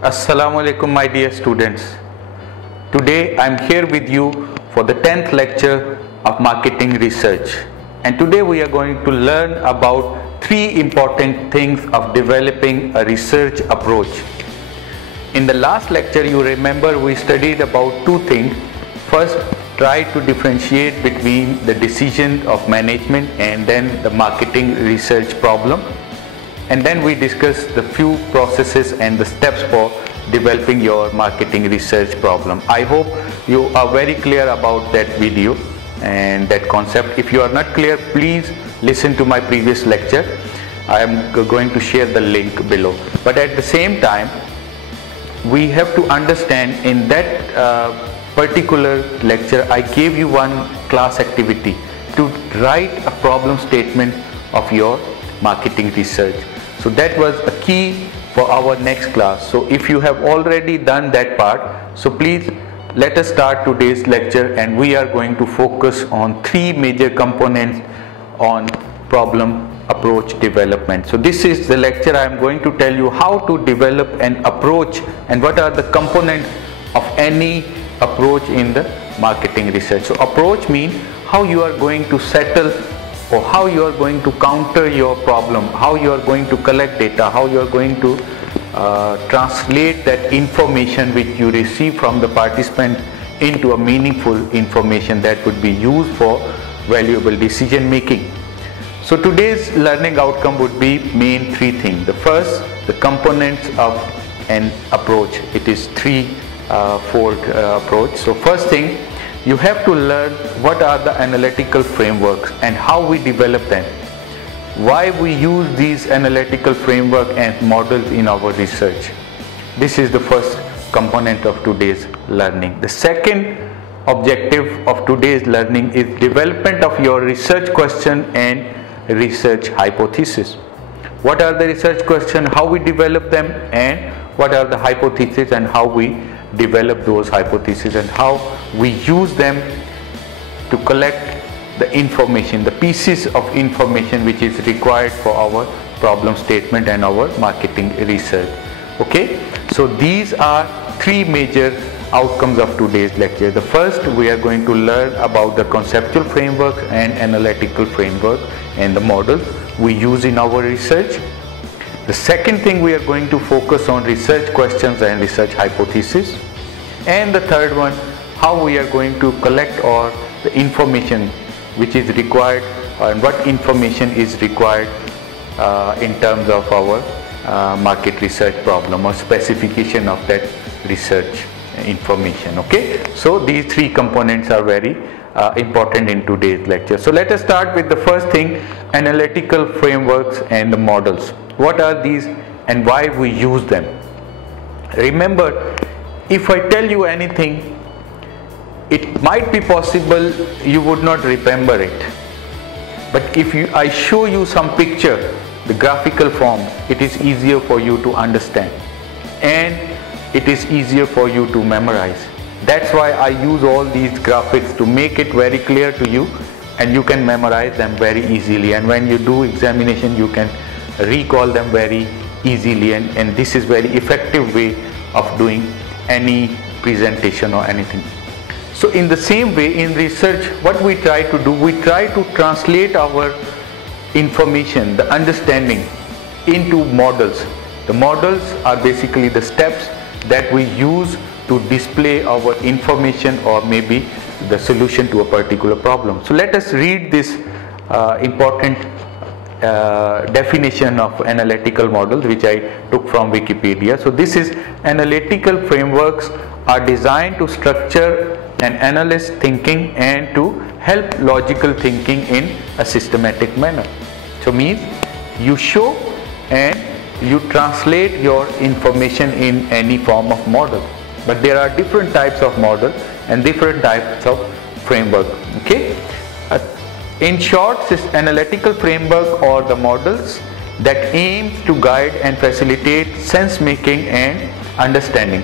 Assalamu alaikum my dear students. Today I am here with you for the 10th lecture of marketing research, and today we are going to learn about three important things of developing a research approach. In the last lecture you remember we studied about two things. First, try to differentiate between the decision of management and then the marketing research problem. And then we discussed the few processes and the steps for developing your marketing research problem. I hope you are very clear about that video and that concept. If you are not clear, please listen to my previous lecture. I am going to share the link below. But at the same time, we have to understand in that particular lecture, I gave you one class activity to write a problem statement of your marketing research. So that was a key for our next class. So if you have already done that part, so please let us start today's lecture, and we are going to focus on three major components on problem approach development. So this is the lecture. I am going to tell you how to develop an approach and what are the components of any approach in the marketing research. So approach means how you are going to settle or how you are going to counter your problem, how you are going to collect data, how you are going to translate that information which you receive from the participant into a meaningful information that would be used for valuable decision making. So today's learning outcome would be main three things. The first, the components of an approach. It is three-fold approach. So first thing, you have to learn what are the analytical frameworks and how we develop them, why we use these analytical framework and models in our research. This is the first component of today's learning. The second objective of today's learning is development of your research question and research hypothesis. What are the research questions, how we develop them, and what are the hypotheses and how we develop those hypotheses and how we use them to collect the information, the pieces of information which is required for our problem statement and our marketing research. Okay, so these are three major outcomes of today's lecture. The first, we are going to learn about the conceptual framework and analytical framework and the models we use in our research. The second thing, we are going to focus on research questions and research hypothesis. And the third one, how we are going to collect all the information which is required and what information is required in terms of our market research problem or specification of that research information. Okay, so these three components are very important in today's lecture. So let us start with the first thing, analytical frameworks and the models. What are these and why we use them? Remember, if I tell you anything, it might be possible you would not remember it. But if I show you some picture, the graphical form, it is easier for you to understand and it is easier for you to memorize. That's why I use all these graphics to make it very clear to you, and you can memorize them very easily, and when you do examination you can recall them very easily, and this is very effective way of doing any presentation or anything. So in the same way, in research, what we try to do, we try to translate our information, the understanding, into models. The models are basically the steps that we use to display our information or maybe the solution to a particular problem. So let us read this important definition of analytical models which I took from Wikipedia. So this is, analytical frameworks are designed to structure and analyze thinking and to help logical thinking in a systematic manner. So means you show and you translate your information in any form of model, but there are different types of model and different types of framework. Okay, in short, this analytical framework or the models that aims to guide and facilitate sense making and understanding.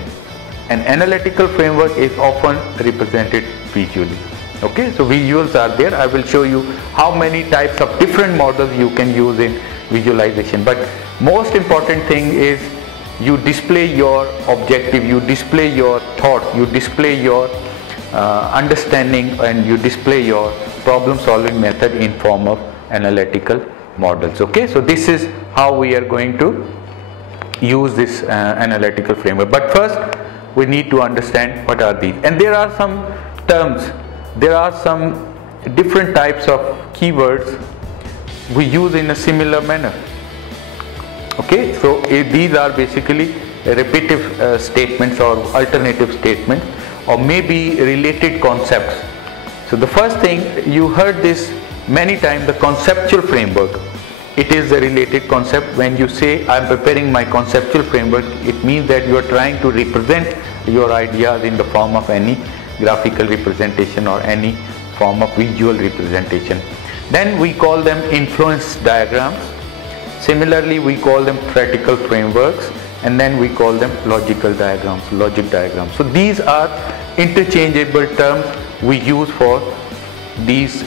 An analytical framework is often represented visually. Okay, so visuals are there. I will show you how many types of different models you can use in visualization, but most important thing is you display your objective, you display your thought, you display your understanding, and you display your problem solving method in form of analytical models. Okay, so this is how we are going to use this analytical framework. But first we need to understand what are these, and there are some terms, there are some different types of keywords we use in a similar manner. Okay, so these are basically repetitive statements or alternative statements, or maybe related concepts. So the first thing, you heard this many times, the conceptual framework. It is a related concept. When you say I am preparing my conceptual framework, it means that you are trying to represent your ideas in the form of any graphical representation or any form of visual representation. Then we call them influence diagrams. Similarly, we call them theoretical frameworks, and then we call them logical diagrams, logic diagrams. So these are interchangeable terms we use for these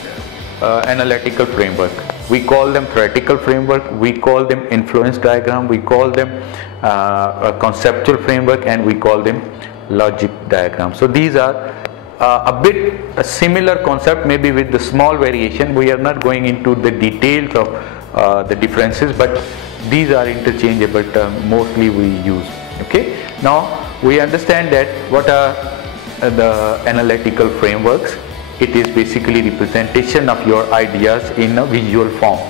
analytical framework. We call them theoretical framework, we call them influence diagram, we call them a conceptual framework, and we call them logic diagram. So these are a similar concept, maybe with the small variation. We are not going into the details of the differences, but these are interchangeable terms mostly we use. Okay, now we understand that what are the analytical frameworks. It is basically representation of your ideas in a visual form,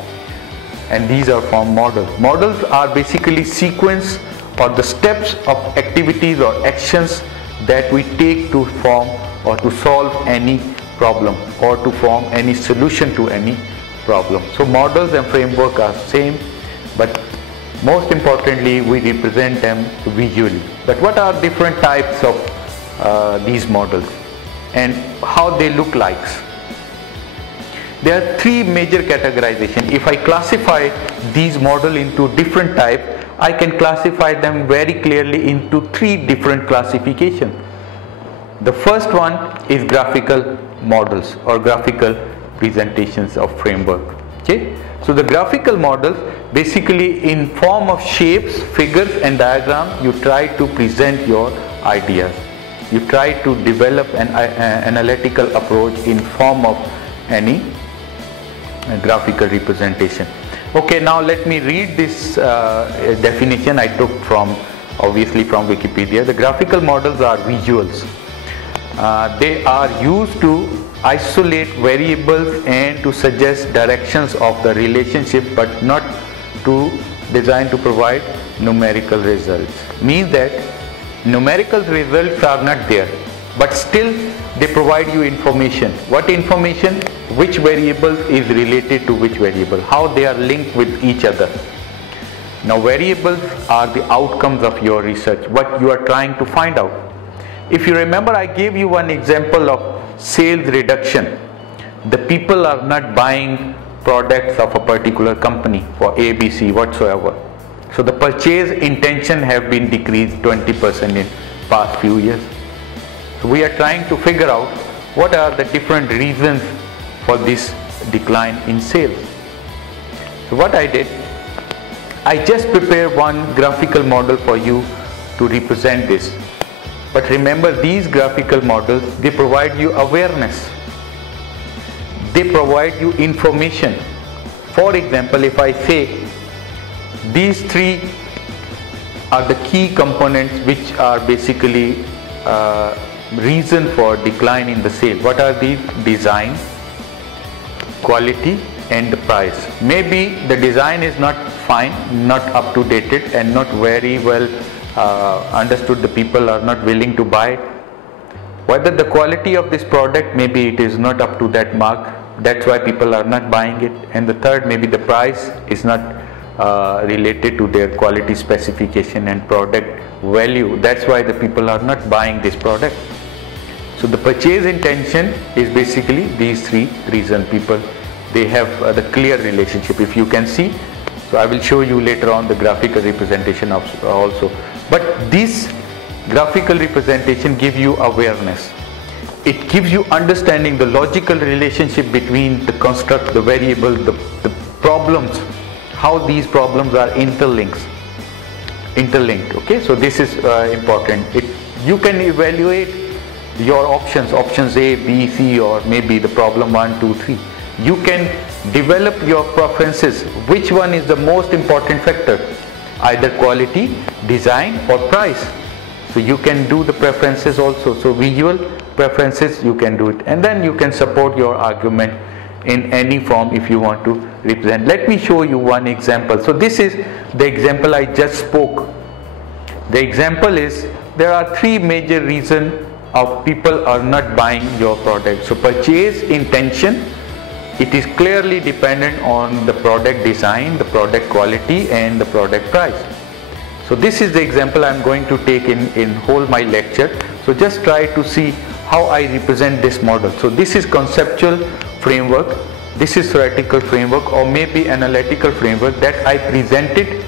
and these are form models. Models are basically sequence or the steps of activities or actions that we take to form or to solve any problem or to form any solution to any problem. So models and framework are same, but most importantly we represent them visually. But what are different types of these models and how they look like? There are three major categorizations. If I classify these models into different types, I can classify them very clearly into three different classifications. The first one is graphical models or graphical presentations of framework. Okay, so the graphical models, basically in form of shapes, figures and diagrams, you try to present your ideas. You try to develop an analytical approach in form of any graphical representation. Okay, now let me read this definition I took from, obviously, from Wikipedia. The graphical models are visuals. They are used to isolate variables and to suggest directions of the relationship, but not to designed to provide numerical results. Means that numerical results are not there, but still they provide you information. What information? Which variable is related to which variable, how they are linked with each other. Now variables are the outcomes of your research, what you are trying to find out. If you remember, I gave you one example of sales reduction. The people are not buying products of a particular company for ABC whatsoever. So the purchase intention have been decreased 20% in past few years. So we are trying to figure out what are the different reasons for this decline in sales. So what I did, I just prepared one graphical model for you to represent this. But remember, these graphical models, they provide you awareness. They provide you information. For example, if I say these three are the key components which are basically reason for decline in the sale. What are these? Design, quality and the price. Maybe the design is not fine, not up to date and not very well understood. The people are not willing to buy. Whether the quality of this product, maybe it is not up to that mark, that's why people are not buying it. And the third, maybe the price is not related to their quality specification and product value, that's why the people are not buying this product. So the purchase intention is basically these three reasons. People, they have the clear relationship, if you can see. So I will show you later on the graphical representation of also. But this graphical representation gives you awareness. It gives you understanding the logical relationship between the construct, the variable, the problems, how these problems are interlinked. interlinked. Okay, so this is important. You can evaluate your options A, B, C, or maybe the problem 1, 2, 3. You can develop your preferences. Which one is the most important factor? Either quality, design, or price. So you can do the preferences also. So visual preferences, you can do it, and then you can support your argument in any form if you want to represent. Let me show you one example. So this is the example I just spoke. The example is, there are three major reasons of people are not buying your product. So purchase intention, it is clearly dependent on the product design, the product quality, and the product price. So this is the example I am going to take in whole my lecture. So just try to see how I represent this model. So this is conceptual framework, this is theoretical framework, or maybe analytical framework that I presented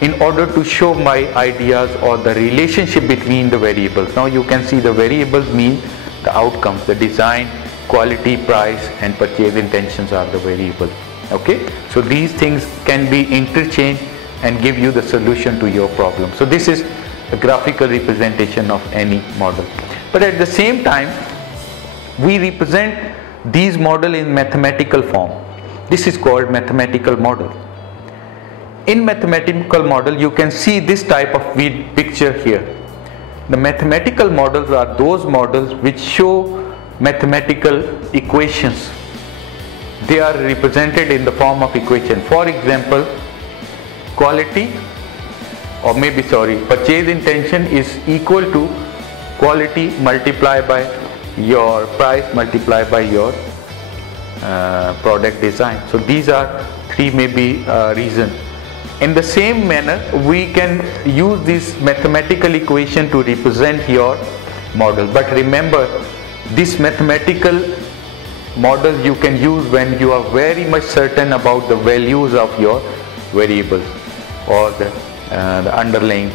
in order to show my ideas or the relationship between the variables. Now you can see the variables mean the outcomes, the design, quality, price, and purchase intentions are the variables. Okay, so these things can be interchanged and give you the solution to your problem. So this is a graphical representation of any model. But at the same time, we represent these models in mathematical form. This is called mathematical model. In mathematical model, you can see this type of picture here. The mathematical models are those models which show mathematical equations. They are represented in the form of equation. For example, quality, or maybe purchase intention is equal to quality multiplied by your price multiplied by your product design. So these are three maybe reasons. In the same manner, we can use this mathematical equation to represent your model. But remember, this mathematical model you can use when you are very much certain about the values of your variables or the underlying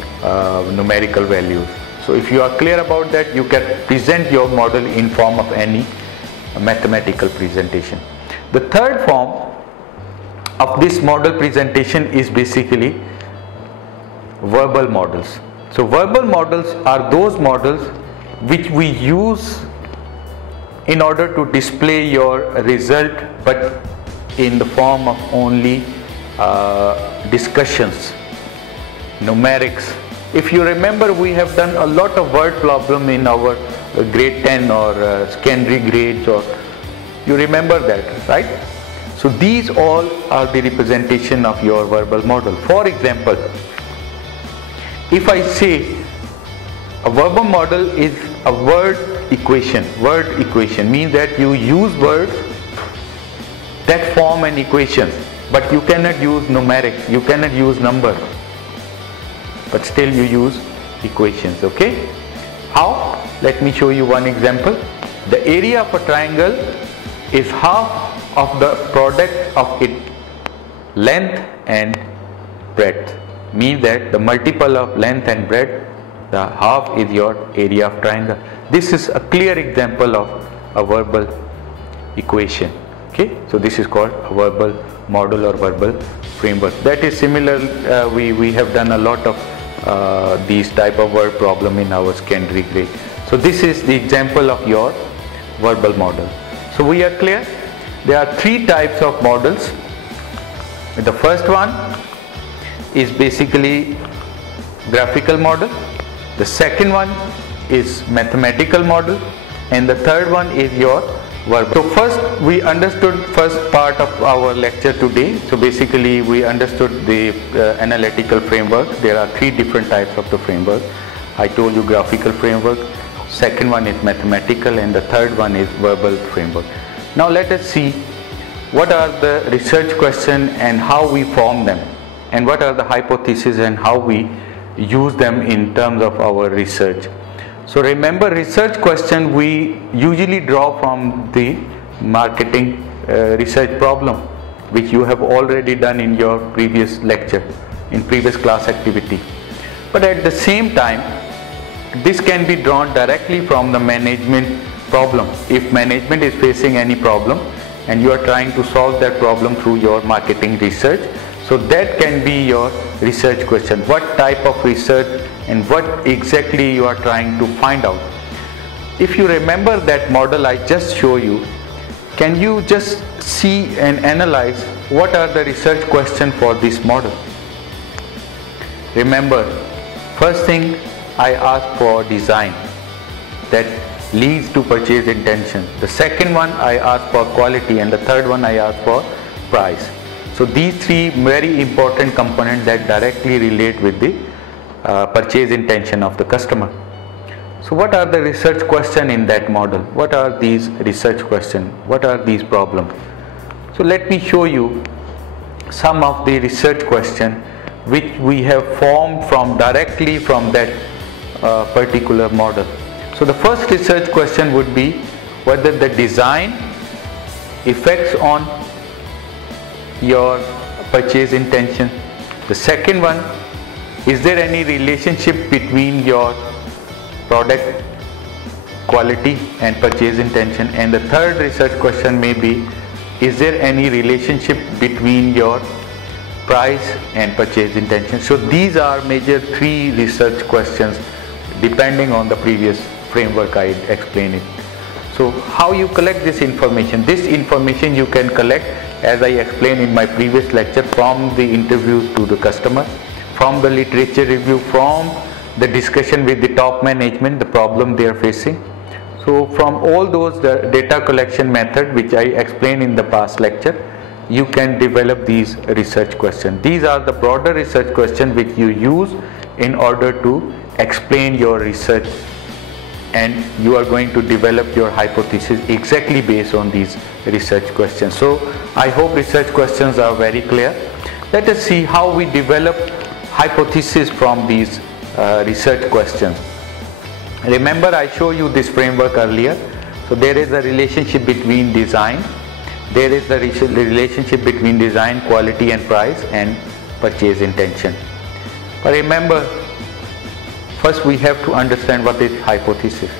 numerical values. So if you are clear about that, you can present your model in form of any mathematical presentation. The third form of this model presentation is basically verbal models. So verbal models are those models which we use in order to display your result, but in the form of only discussions, numerics. If you remember, we have done a lot of word problem in our grade 10 or secondary grades, or you remember that, right? So these all are the representation of your verbal model. For example, if I say a verbal model is a word equation means that you use words that form an equation, but you cannot use numerics, you cannot use numbers, but still you use equations. Okay, how? Let me show you one example. The area of a triangle is half of the product of its length and breadth, means that the multiple of length and breadth, the half is your area of triangle. This is a clear example of a verbal equation. Okay, so this is called a verbal model or verbal framework. That is similar, we have done a lot of these type of word problem in our secondary grade. So this is the example of your verbal model. So we are clear? There are three types of models. The first one is basically graphical model. The second one is mathematical model, and the third one is your verbal. So first we understood first part of our lecture today. So basically we understood the analytical framework. There are three different types of the framework. I told you graphical framework, second one is mathematical, and the third one is verbal framework. Now let us see what are the research questions and how we form them, and what are the hypotheses and how we use them in terms of our research. So remember, research question we usually draw from the marketing research problem, which you have already done in your previous lecture, in previous class activity. But at the same time, this can be drawn directly from the management problem. If management is facing any problem and you are trying to solve that problem through your marketing research, So that can be your research question. What type of research and what exactly you are trying to find out. If you remember that model I just showed you, can you just see and analyze what are the research questions for this model? Remember, first thing I asked for design that leads to purchase intention. The second one I asked for quality, and the third one I asked for price. So these three very important components that directly relate with the purchase intention of the customer. So what are the research questions in that model? What are these research questions? What are these problems? So let me show you some of the research questions which we have formed directly from that particular model. So the first research question would be whether the design affects on your purchase intention. The second one, is there any relationship between your product quality and purchase intention? And the third research question may be, is there any relationship between your price and purchase intention? So these are major three research questions depending on the previous framework I explained it. So how you collect this information? This information you can collect, as I explained in my previous lecture, from the interviews to the customer, from the literature review, from the discussion with the top management, the problem they are facing. So from all those data collection method which I explained in the past lecture, you can develop these research questions. These are the broader research questions which you use in order to explain your research, and you are going to develop your hypothesis exactly based on these research questions. So I hope research questions are very clear. Let us see how we develop hypothesis from these research questions. Remember, I showed you this framework earlier. So there is a relationship between design, there is the relationship between design, quality and price, and purchase intention. But remember, first we have to understand what is hypothesis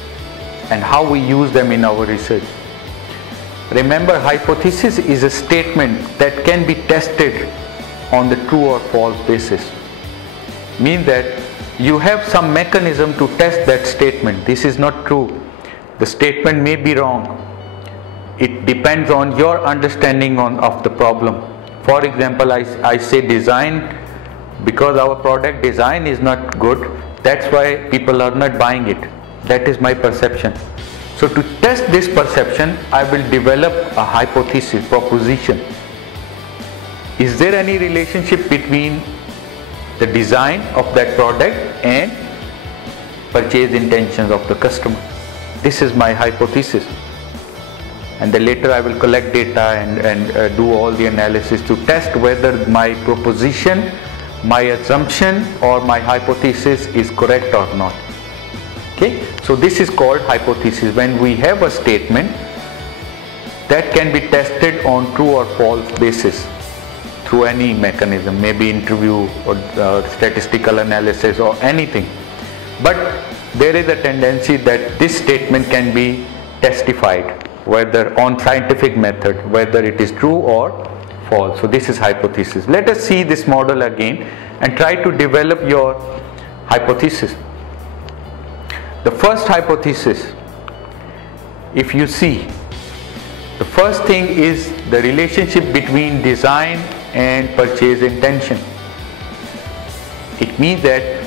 and how we use them in our research. Remember, hypothesis is a statement that can be tested on the true or false basis. Means that you have some mechanism to test that statement. This is not true. The statement may be wrong. It depends on your understanding of the problem. For example, I say design, because our product design is not good, that's why people are not buying it. That is my perception. So to test this perception, I will develop a hypothesis, proposition. Is there any relationship between the design of that product and purchase intentions of the customer? This is my hypothesis. And then later I will collect data and do all the analysis to test whether my proposition, my assumption or my hypothesis is correct or not. Okay, so this is called hypothesis, when we have a statement that can be tested on true or false basis through any mechanism, maybe interview or statistical analysis or anything. But there is a tendency that this statement can be testified, whether on scientific method, whether it is true or false. So this is hypothesis. Let us see this model again and try to develop your hypothesis. The first hypothesis, if you see, the first thing is the relationship between design and purchase intention. It means that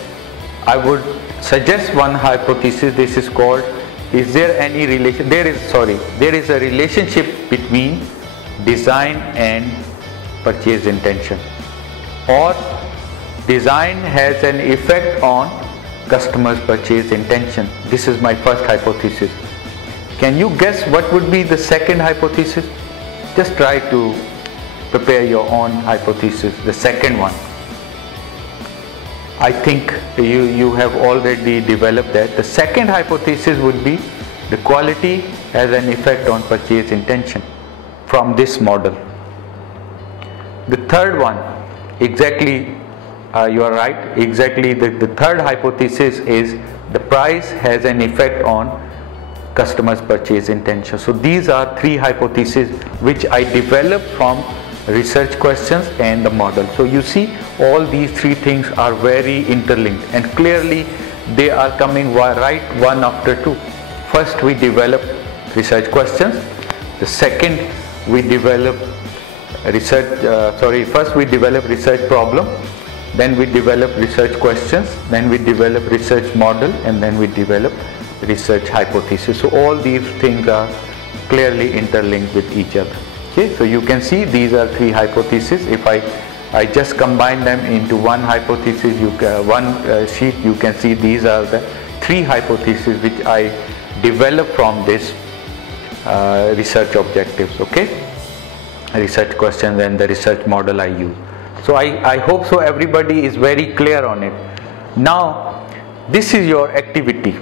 I would suggest one hypothesis. This is called, is there any relation, there is a relationship between design and purchase intention, or design has an effect on customer's purchase intention. This is my first hypothesis. Can you guess what would be the second hypothesis? Just try to prepare your own hypothesis, the second one. I think you have already developed that. The second hypothesis would be the quality has an effect on purchase intention from this model. The third one, exactly, you are right, exactly the third hypothesis is the price has an effect on customer's purchase intention. So these are three hypotheses which I developed from research questions and the model. So you see all these three things are very interlinked, and clearly they are coming right one after two. First we develop research questions, the second we develop first we develop research problem, then we develop research questions, then we develop research model, and then we develop research hypothesis. So all these things are clearly interlinked with each other. Okay, so you can see these are three hypotheses. If I just combine them into one hypothesis, one sheet, you can see these are the three hypotheses which I developed from this research objectives. Okay, research questions and the research model I use. So I hope so everybody is very clear on it. Now this is your activity.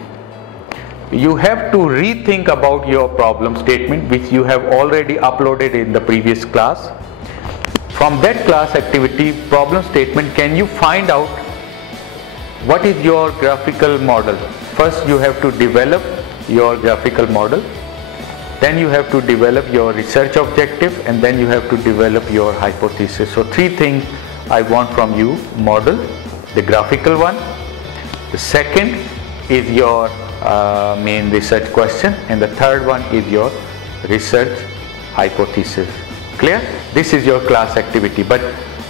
You have to rethink about your problem statement which you have already uploaded in the previous class. From that class activity problem statement, can you find out what is your graphical model? First you have to develop your graphical model, then you have to develop your research objective, and then you have to develop your hypothesis. So three things I want from you: model, the graphical one, the second is your main research question, and the third one is your research hypothesis. Clear? This is your class activity, but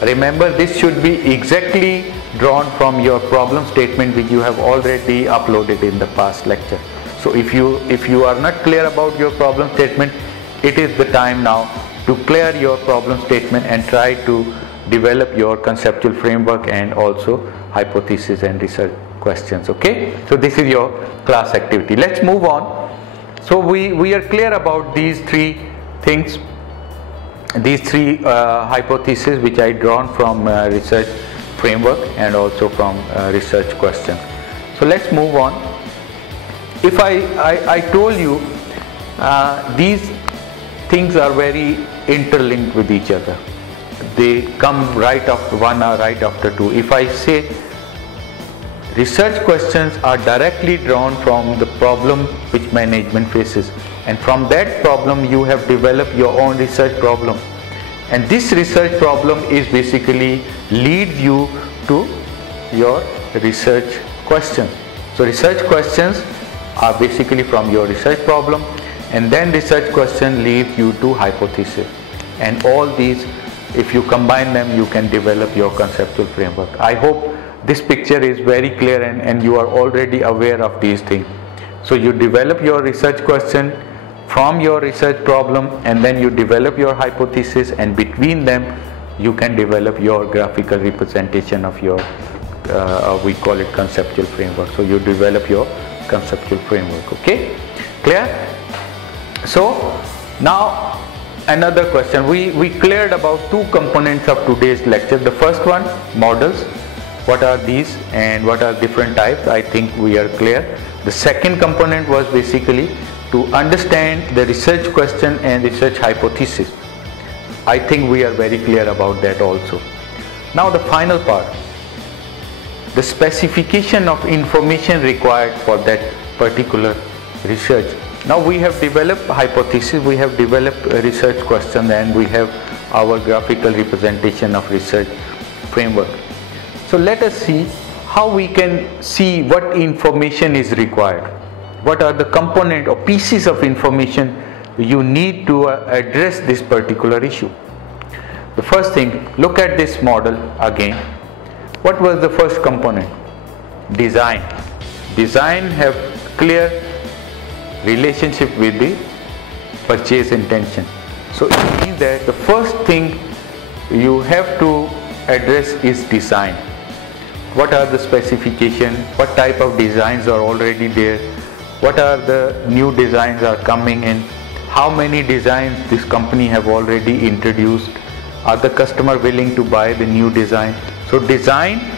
remember this should be exactly drawn from your problem statement which you have already uploaded in the past lecture. So if you are not clear about your problem statement, it is the time now to clear your problem statement and try to develop your conceptual framework and also hypothesis and research questions. Okay, so this is your class activity. Let's move on. So we are clear about these three things, these three hypotheses which I drawn from research framework and also from research questions. So let's move on. If I told you these things are very interlinked with each other, they come right after one or right after two. If I say research questions are directly drawn from the problem which management faces, and from that problem you have developed your own research problem, and this research problem is basically leads you to your research question. So research questions are basically from your research problem, and then research question leads you to hypothesis, and all these, if you combine them, you can develop your conceptual framework. I hope this picture is very clear and you are already aware of these things. So you develop your research question from your research problem, and then you develop your hypothesis, and between them you can develop your graphical representation of your we call it conceptual framework. So you develop your conceptual framework. Okay, clear? So now another question. We cleared about two components of today's lecture. The first one, models. What are these and what are different types? I think we are clear. The second component was basically to understand the research question and research hypothesis. I think we are very clear about that also. Now the final part, the specification of information required for that particular research. Now we have developed hypothesis, we have developed a research question, and we have our graphical representation of research framework. So let us see how we can see what information is required. What are the component or pieces of information you need to address this particular issue. The first thing, look at this model again. What was the first component? Design. Design have clear relationship with the purchase intention. So it means that the first thing you have to address is design. What are the specifications? What type of designs are already there? What are the new designs are coming in? How many designs this company have already introduced? Are the customer willing to buy the new design? So design,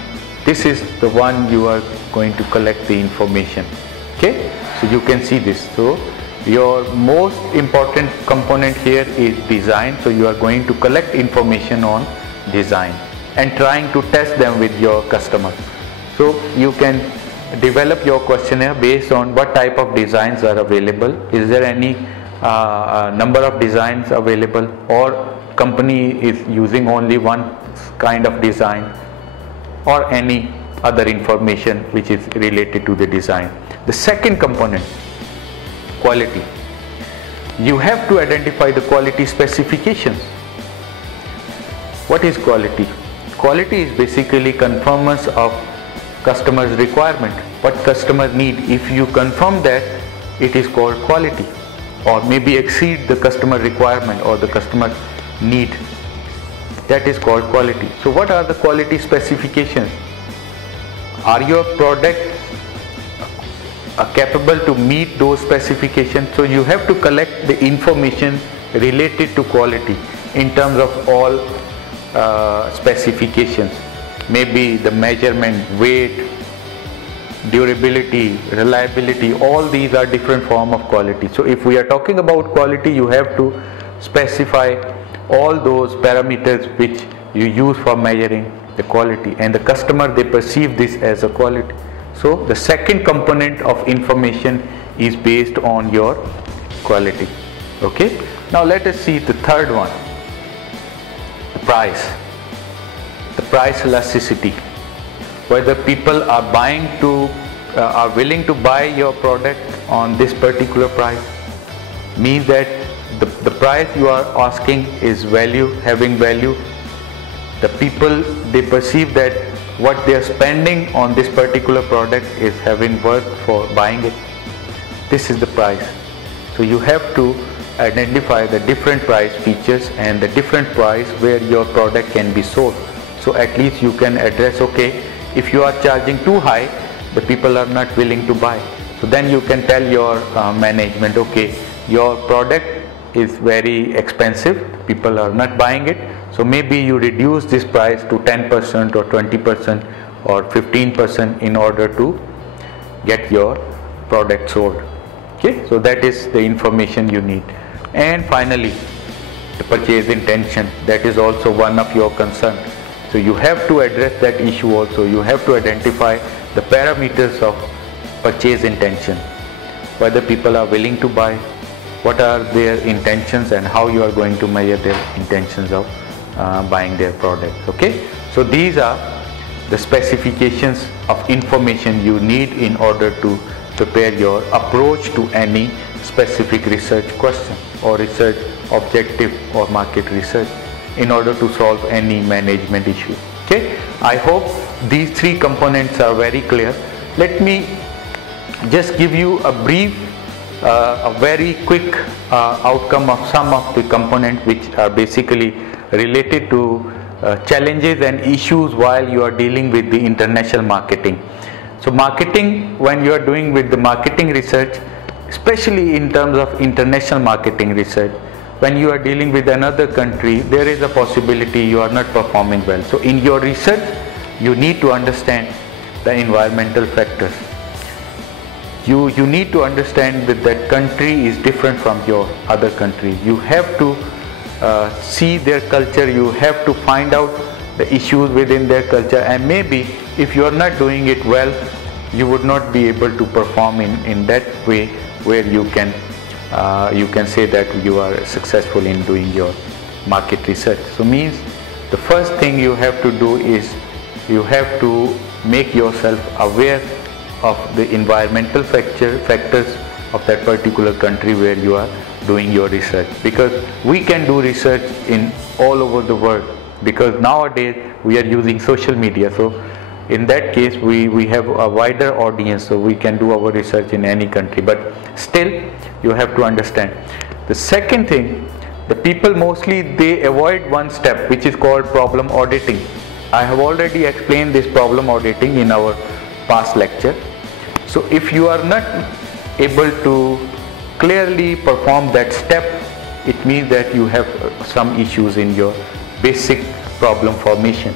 this is the one you are going to collect the information. Okay, so you can see this. So your most important component here is design. So you are going to collect information on design and trying to test them with your customer. So you can develop your questionnaire based on what type of designs are available. Is there any number of designs available, or company is using only one kind of design, or any other information which is related to the design. The second component, quality. You have to identify the quality specifications. What is quality? Quality is basically conformance of customer's requirement, what customer need. If you confirm that, it is called quality, or maybe exceed the customer requirement or the customer need, that is called quality. So what are the quality specifications? Are your products capable to meet those specifications? So you have to collect the information related to quality in terms of all specifications, maybe the measurement, weight, durability, reliability, all these are different form of quality. So if we are talking about quality, you have to specify all those parameters which you use for measuring the quality, and the customer, they perceive this as a quality. So the second component of information is based on your quality. Okay, now let us see the third one, the price. The price elasticity, whether people are willing to buy your product on this particular price, means that the price you are asking is having value. The people, they perceive that what they are spending on this particular product is having worth for buying it. This is the price. So you have to identify the different price features and the different price where your product can be sold. So at least you can address, okay, if you are charging too high, the people are not willing to buy. So then you can tell your management, okay, your product is very expensive, people are not buying it, so maybe you reduce this price to 10% or 20% or 15% in order to get your product sold. Okay, so that is the information you need. And finally, the purchase intention, that is also one of your concern. So you have to address that issue also. You have to identify the parameters of purchase intention, whether people are willing to buy, what are their intentions, and how you are going to measure their intentions of buying their products. Okay, so these are the specifications of information you need in order to prepare your approach to any specific research question or research objective or market research in order to solve any management issue. Okay, I hope these three components are very clear. Let me just give you a brief, a very quick outcome of some of the components which are basically related to challenges and issues while you are dealing with the international marketing. So marketing, when you are doing with the marketing research, especially in terms of international marketing research, when you are dealing with another country, there is a possibility you are not performing well. So in your research, you need to understand the environmental factors. You need to understand that that country is different from your other country. You have to see their culture, you have to find out the issues within their culture, and maybe if you are not doing it well, you would not be able to perform in that way where you can say that you are successful in doing your market research. So means the first thing you have to do is you have to make yourself aware of the environmental factors of that particular country where you are doing your research, because we can do research in all over the world, because nowadays we are using social media. So in that case we have a wider audience, so we can do our research in any country, but still you have to understand. The second thing, the people mostly they avoid one step which is called problem auditing. I have already explained this problem auditing in our past lecture. So if you are not able to clearly perform that step, it means that you have some issues in your basic problem formation.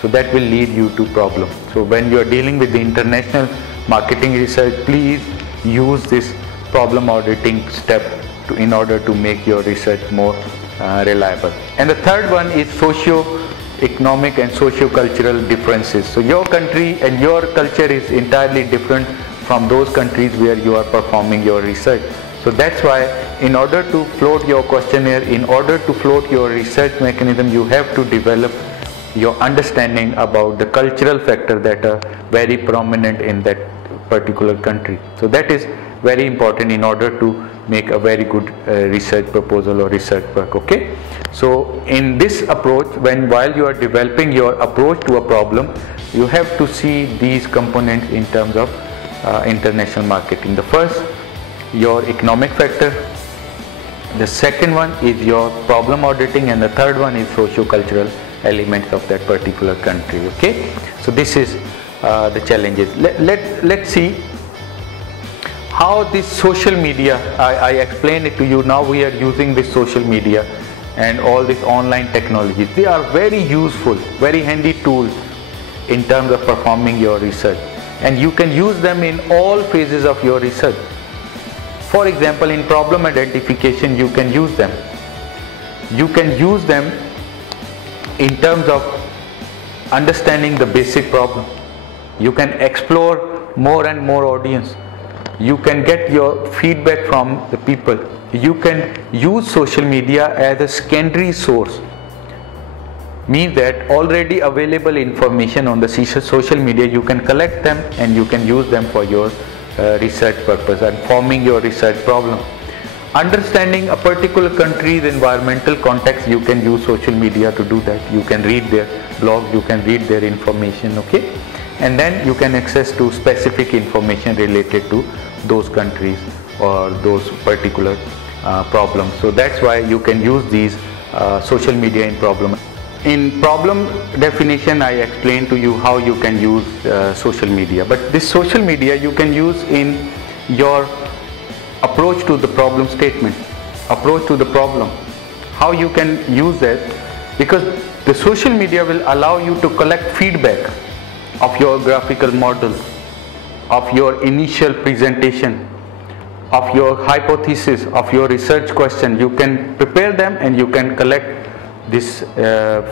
So that will lead you to problem. So when you are dealing with the international marketing research, please use this problem auditing step in order to make your research more reliable. And the third one is socio-economic and socio-cultural differences. So your country and your culture is entirely different from those countries where you are performing your research. So that's why in order to float your questionnaire, in order to float your research mechanism, you have to develop your understanding about the cultural factor that are very prominent in that particular country. So that is very important in order to make a very good research proposal or research work. Okay, so in this approach, while you are developing your approach to a problem, you have to see these components in terms of international marketing. The first, your economic factor, the second one is your problem auditing, and the third one is socio-cultural elements of that particular country. Okay, so this is the challenges. Let's see how this social media, I explained it to you. Now we are using this social media and all these online technologies. They are very useful, very handy tools in terms of performing your research, and you can use them in all phases of your research. For example, in problem identification, you can use them. You can use them in terms of understanding the basic problem. You can explore more and more audience. You can get your feedback from the people. You can use social media as a secondary source. Means that already available information on the social media, you can collect them and you can use them for your research purpose and forming your research problem. Understanding a particular country's environmental context, you can use social media to do that. You can read their blog, you can read their information, okay? And then you can access to specific information related to those countries or those particular problems. So that's why you can use these social media in problem. In problem definition, I explained to you how you can use social media, but this social media you can use in your approach to the problem statement, approach to the problem. How you can use that, because the social media will allow you to collect feedback of your graphical model, of your initial presentation, of your hypothesis, of your research question. You can prepare them and you can collect this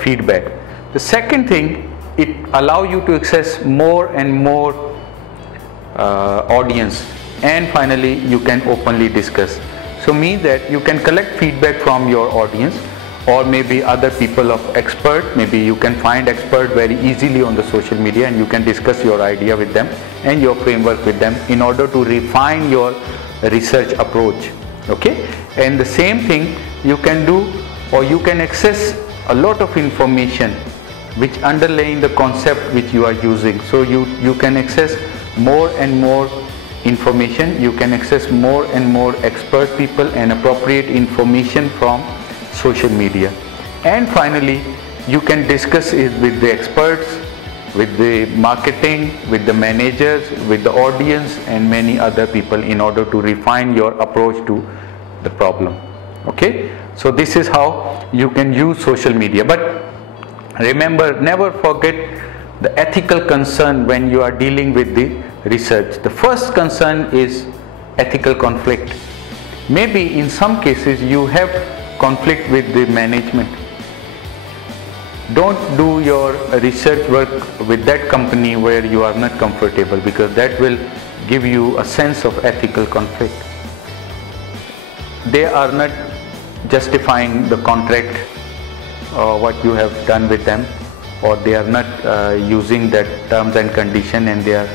feedback. The second thing, it allows you to access more and more audience, and finally you can openly discuss. So means that you can collect feedback from your audience or maybe other people of expert. Maybe you can find expert very easily on the social media and you can discuss your idea with them and your framework with them in order to refine your research approach. Okay, and the same thing you can do, or you can access a lot of information which underlying the concept which you are using. So you can access more and more information, you can access more and more expert people and appropriate information from social media. And finally, you can discuss it with the experts, with the marketing, with the managers, with the audience and many other people in order to refine your approach to the problem. Okay, so this is how you can use social media. But remember, never forget the ethical concern when you are dealing with the research. The first concern is ethical conflict. Maybe in some cases you have conflict with the management. Don't do your research work with that company where you are not comfortable, because that will give you a sense of ethical conflict. They are not justifying the contract or what you have done with them, or they are not using that terms and condition, and they are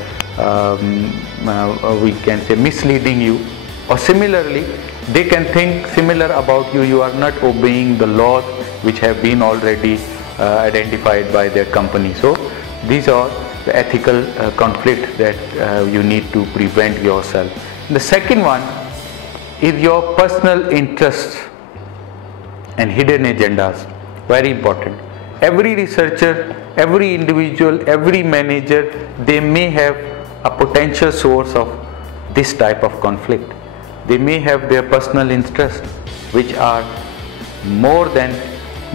we can say misleading you, or similarly they can think similar about you. You are not obeying the laws which have been already identified by their company. So these are the ethical conflict that you need to prevent yourself. The second one is your personal interests and hidden agendas. Very important. Every researcher, every individual, every manager, they may have a potential source of this type of conflict. They may have their personal interests which are more than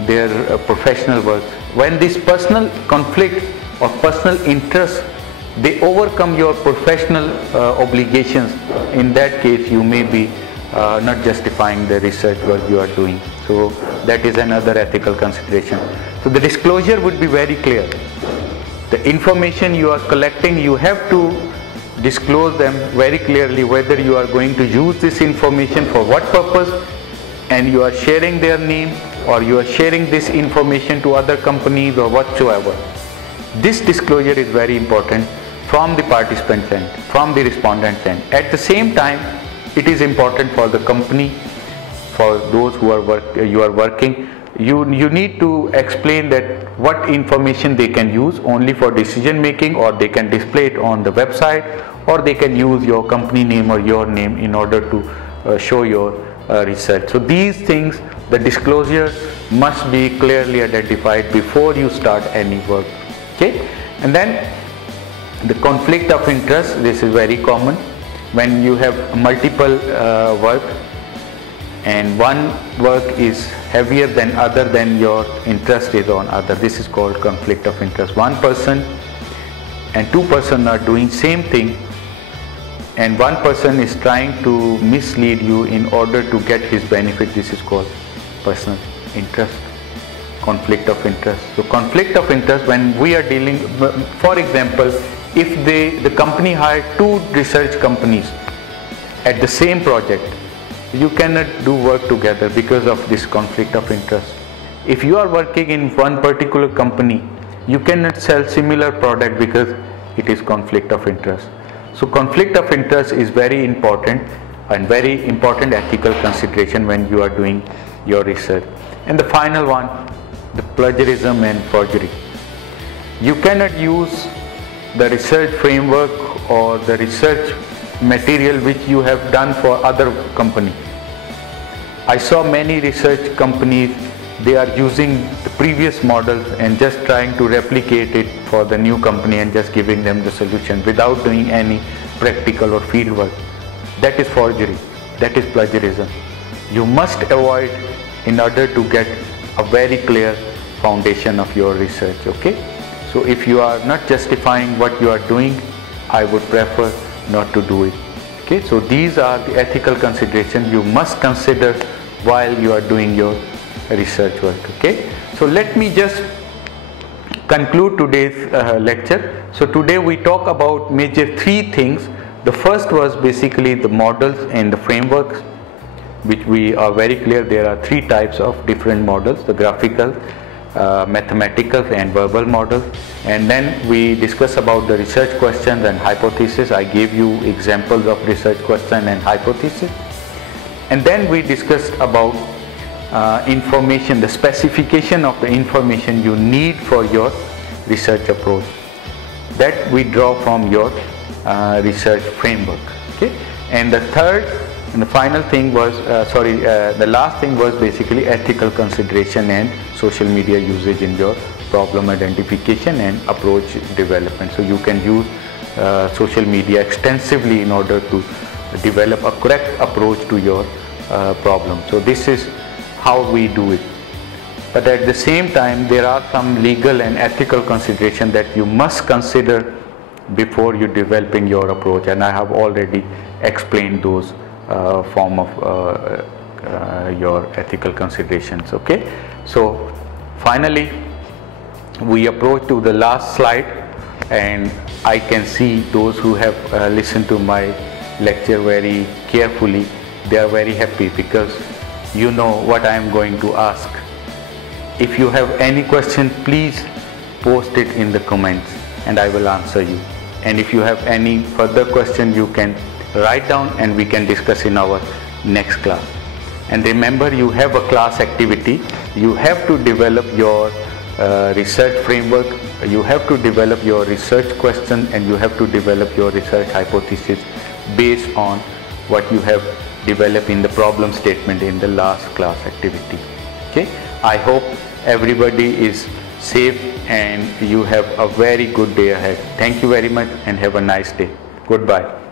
their professional work. When this personal conflict or personal interest, they overcome your professional obligations, in that case you may be not justifying the research work you are doing. So that is another ethical consideration. So the disclosure would be very clear. The information you are collecting, you have to disclose them very clearly whether you are going to use this information for what purpose, and you are sharing their name or you are sharing this information to other companies or whatsoever. This disclosure is very important from the participant's end, from the respondent's end. At the same time, it is important for the company, for those who are you are working. You need to explain that what information they can use only for decision making, or they can display it on the website, or they can use your company name or your name in order to show your research. So these things, the disclosure must be clearly identified before you start any work. Okay, and then the conflict of interest. This is very common when you have multiple work, and one work is heavier than other, than your interest is on other. This is called conflict of interest. One person and two persons are doing same thing, and one person is trying to mislead you in order to get his benefit. This is called personal interest, conflict of interest. So conflict of interest, when we are dealing, for example, if the company hired two research companies at the same project, you cannot do work together because of this conflict of interest. If you are working in one particular company, you cannot sell similar product because it is conflict of interest. So conflict of interest is very important, and very important ethical consideration when you are doing your research. And the final one, the plagiarism and forgery. You cannot use the research framework or the research material which you have done for other company. I saw many research companies, they are using the previous models and just trying to replicate it for the new company and just giving them the solution without doing any practical or field work. That is forgery, that is plagiarism. You must avoid in order to get a very clear foundation of your research. Okay, so if you are not justifying what you are doing, I would prefer not to do it. Okay, so these are the ethical considerations you must consider while you are doing your research work. Okay, so let me just conclude today's lecture. So today we talk about major three things. The first was basically the models and the frameworks, which we are very clear there are three types of different models: the graphical, mathematical and verbal models. And then we discuss about the research questions and hypothesis. I gave you examples of research question and hypothesis. And then we discussed about information, the specification of the information you need for your research approach, that we draw from your research framework. Okay, and the third and the final thing was the last thing was basically ethical consideration and social media usage in your problem identification and approach development. So you can use social media extensively in order to develop a correct approach to your problem. So this is how we do it. But at the same time, there are some legal and ethical considerations that you must consider before you developing your approach, and I have already explained those form of your ethical considerations. Okay, so finally we approach to the last slide, and I can see those who have listened to my lecture very carefully, they are very happy because you know what I am going to ask. If you have any question, please post it in the comments and I will answer you. And if you have any further question, you can write down and we can discuss in our next class. And remember, you have a class activity. You have to develop your research framework, you have to develop your research question, and you have to develop your research hypothesis based on what you have developed in the problem statement in the last class activity. Okay, I hope everybody is safe and you have a very good day ahead. Thank you very much and have a nice day. Goodbye.